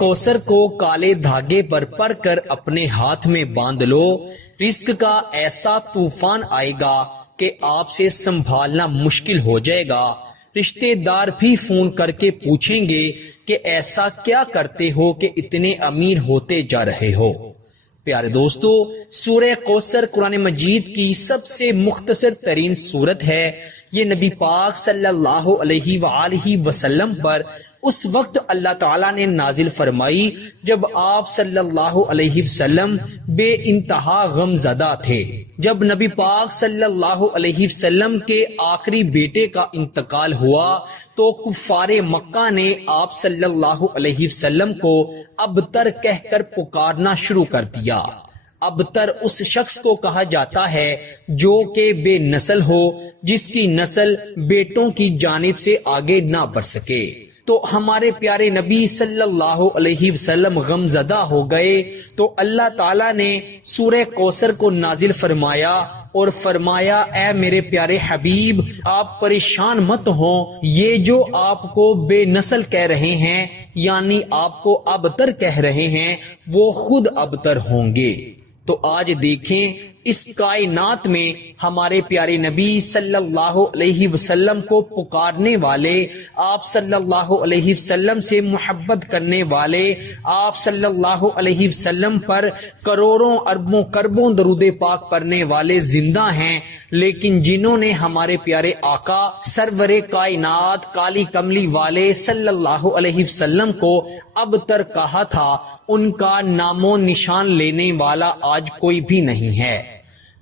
کوثر کو کالے دھاگے پر پڑھ کر اپنے ہاتھ میں باندھ لو، رزق کا ایسا طوفان آئے گا کہ آپ سے سنبھالنا مشکل ہو جائے گا۔ رشتے دار بھی فون کر کے پوچھیں گے کہ ایسا کیا کرتے ہو کہ اتنے امیر ہوتے جا رہے ہو۔ پیارے دوستو، سورہ کوثر قرآن مجید کی سب سے مختصر ترین سورت ہے۔ یہ نبی پاک صلی اللہ علیہ وآلہ وسلم پر اس وقت اللہ تعالیٰ نے نازل فرمائی جب آپ صلی اللہ علیہ وسلم بے انتہا غم زدہ تھے۔ جب نبی پاک صلی اللہ علیہ وسلم کے آخری بیٹے کا انتقال ہوا تو کفار مکہ نے آپ صلی اللہ علیہ وسلم کو ابتر کہہ کر پکارنا شروع کر دیا۔ ابتر اس شخص کو کہا جاتا ہے جو کہ بے نسل ہو، جس کی نسل بیٹوں کی جانب سے آگے نہ بڑھ سکے۔ تو ہمارے پیارے نبی صلی اللہ علیہ وسلم غم زدہ ہو گئے تو اللہ تعالیٰ نے سورہ کوثر کو نازل فرمایا اور فرمایا، اے میرے پیارے حبیب، آپ پریشان مت ہوں، یہ جو آپ کو بے نسل کہہ رہے ہیں یعنی آپ کو ابتر کہہ رہے ہیں، وہ خود ابتر ہوں گے۔ تو آج دیکھیں اس کائنات میں ہمارے پیارے نبی صلی اللہ علیہ وسلم کو پکارنے والے، آپ صلی اللہ علیہ وسلم سے محبت کرنے والے، آپ صلی اللہ علیہ وسلم پر کروڑوں اربوں کربوں درود پاک پڑھنے والے زندہ ہیں، لیکن جنہوں نے ہمارے پیارے آقا سرور کائنات کالی کملی والے صلی اللہ علیہ وسلم کو ابتر کہا تھا، ان کا نام و نشان لینے والا آج کوئی بھی نہیں ہے۔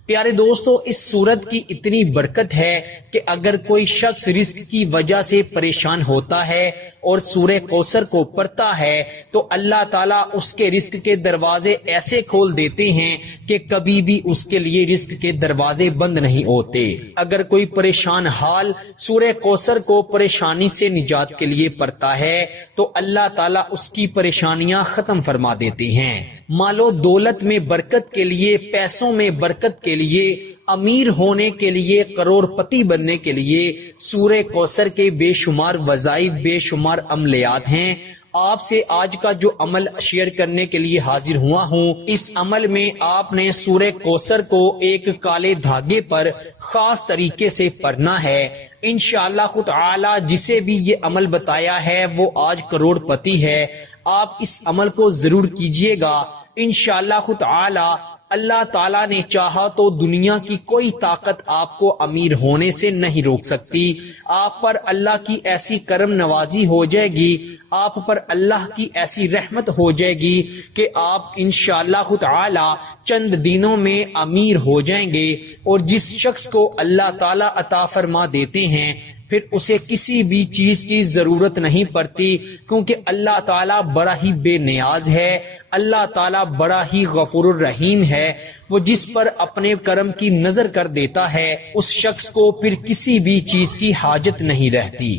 پیارے دوستو، اس سورت کی اتنی برکت ہے کہ اگر کوئی شخص رزق کی وجہ سے پریشان ہوتا ہے اور سورہ کوثر کو پڑھتا ہے تو اللہ تعالیٰ اس کے رزق کے دروازے ایسے کھول دیتے ہیں کہ کبھی بھی اس کے لیے رزق کے دروازے بند نہیں ہوتے۔ اگر کوئی پریشان حال سورہ کوثر کو پریشانی سے نجات کے لیے پڑھتا ہے تو اللہ تعالیٰ اس کی پریشانیاں ختم فرما دیتے ہیں۔ مال و دولت میں برکت کے لیے، پیسوں میں برکت کے لیے، امیر ہونے کے لیے، کروڑ پتی بننے کے لیے سورہ کوثر کے بے شمار وظائف، بے شمار عملیات ہیں۔ آپ سے آج کا جو عمل شیئر کرنے کے لیے حاضر ہوا ہوں، اس عمل میں آپ نے سورہ کوثر کو ایک کالے دھاگے پر خاص طریقے سے پڑھنا ہے۔ انشاءاللہ خود تعالی جسے بھی یہ عمل بتایا ہے وہ آج کروڑ پتی ہے۔ آپ اس عمل کو ضرور کیجئے گا، انشاءاللہ خود تعالی اللہ تعالیٰ نے چاہا تو دنیا کی کوئی طاقت آپ کو امیر ہونے سے نہیں روک سکتی۔ آپ پر اللہ کی ایسی کرم نوازی ہو جائے گی، آپ پر اللہ کی ایسی رحمت ہو جائے گی کہ آپ انشاءاللہ خود تعالی چند دنوں میں امیر ہو جائیں گے۔ اور جس شخص کو اللہ تعالیٰ عطا فرما دیتے ہیں پھر اسے کسی بھی چیز کی ضرورت نہیں پڑتی، کیونکہ اللہ تعالیٰ بڑا ہی بے نیاز ہے، اللہ تعالیٰ بڑا ہی غفور الرحیم ہے۔ وہ جس پر اپنے کرم کی نظر کر دیتا ہے اس شخص کو پھر کسی بھی چیز کی حاجت نہیں رہتی۔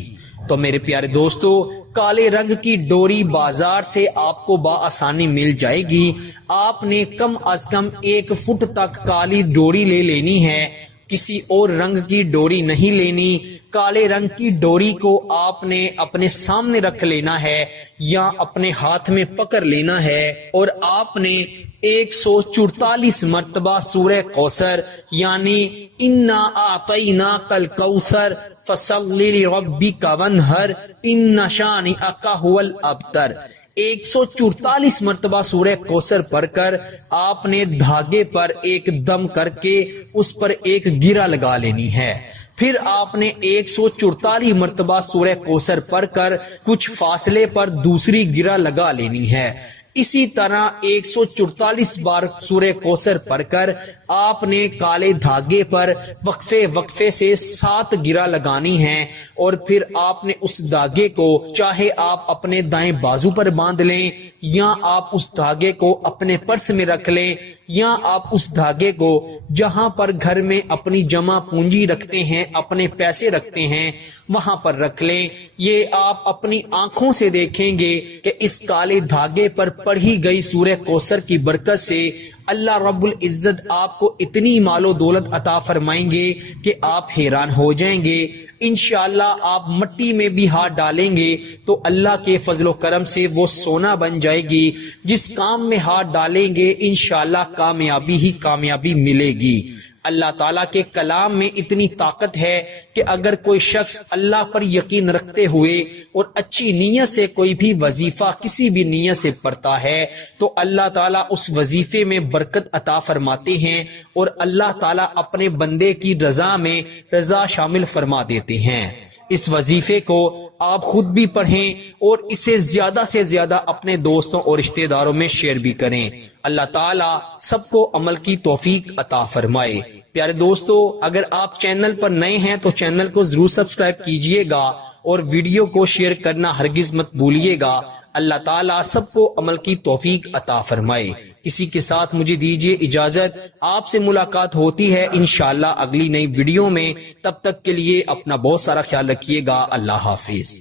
تو میرے پیارے دوستو، کالے رنگ کی ڈوری بازار سے آپ کو بآسانی مل جائے گی۔ آپ نے کم از کم 1 فٹ تک کالی ڈوری لے لینی ہے، کسی اور رنگ کی ڈوری نہیں لینی۔ کالے رنگ کی ڈوری کو آپ نے اپنے سامنے رکھ لینا ہے یا اپنے ہاتھ میں پکڑ لینا ہے اور آپ نے 144 مرتبہ سورہ کوثر یعنی انا اعطیناک الکوثر فصلی لربک وانحر ان شانئک ھو الابتر، 144 مرتبہ سورہ کوثر پڑھ کر آپ نے دھاگے پر ایک دم کر کے اس پر ایک گرہ لگا لینی ہے۔ پھر آپ نے 144 مرتبہ سورہ کوثر پڑھ کر کچھ فاصلے پر دوسری گرہ لگا لینی ہے۔ اسی طرح 144 بار سورہ کوثر پڑھ کر آپ نے کالے دھاگے پر وقفے سے 7 گرہ لگانی ہیں، اور پھر آپ نے اس دھاگے کو چاہے آپ اپنے دائیں بازو پر باندھ لیں یا آپ اس دھاگے کو اپنے پرس میں رکھ لیں یا آپ اس دھاگے کو جہاں پر گھر میں اپنی جمع پونجی رکھتے ہیں، اپنے پیسے رکھتے ہیں، وہاں پر رکھ لیں۔ یہ آپ اپنی آنکھوں سے دیکھیں گے کہ اس کالے دھاگے پر پڑھی گئی سورہ کوثر کی برکت سے اللہ رب العزت آپ کو اتنی مال و دولت عطا فرمائیں گے کہ آپ حیران ہو جائیں گے۔ انشاءاللہ آپ مٹی میں بھی ہاتھ ڈالیں گے تو اللہ کے فضل و کرم سے وہ سونا بن جائے گی۔ جس کام میں ہاتھ ڈالیں گے انشاءاللہ کامیابی ہی کامیابی ملے گی۔ اللہ تعالیٰ کے کلام میں اتنی طاقت ہے کہ اگر کوئی شخص اللہ پر یقین رکھتے ہوئے اور اچھی نیت سے کوئی بھی وظیفہ کسی بھی نیت سے پڑھتا ہے تو اللہ تعالیٰ اس وظیفے میں برکت عطا فرماتے ہیں اور اللہ تعالیٰ اپنے بندے کی رضا میں رضا شامل فرما دیتے ہیں۔ اس وظیفے کو آپ خود بھی پڑھیں اور اسے زیادہ سے زیادہ اپنے دوستوں اور رشتہ داروں میں شیئر بھی کریں۔ اللہ تعالیٰ سب کو عمل کی توفیق عطا فرمائے۔ پیارے دوستو، اگر آپ چینل پر نئے ہیں تو چینل کو ضرور سبسکرائب کیجئے گا اور ویڈیو کو شیئر کرنا ہرگز مت بھولیے گا۔ اللہ تعالیٰ سب کو عمل کی توفیق عطا فرمائے۔ اسی کے ساتھ مجھے دیجیے اجازت، آپ سے ملاقات ہوتی ہے انشاءاللہ اگلی نئی ویڈیو میں۔ تب تک کے لیے اپنا بہت سارا خیال رکھیے گا۔ اللہ حافظ۔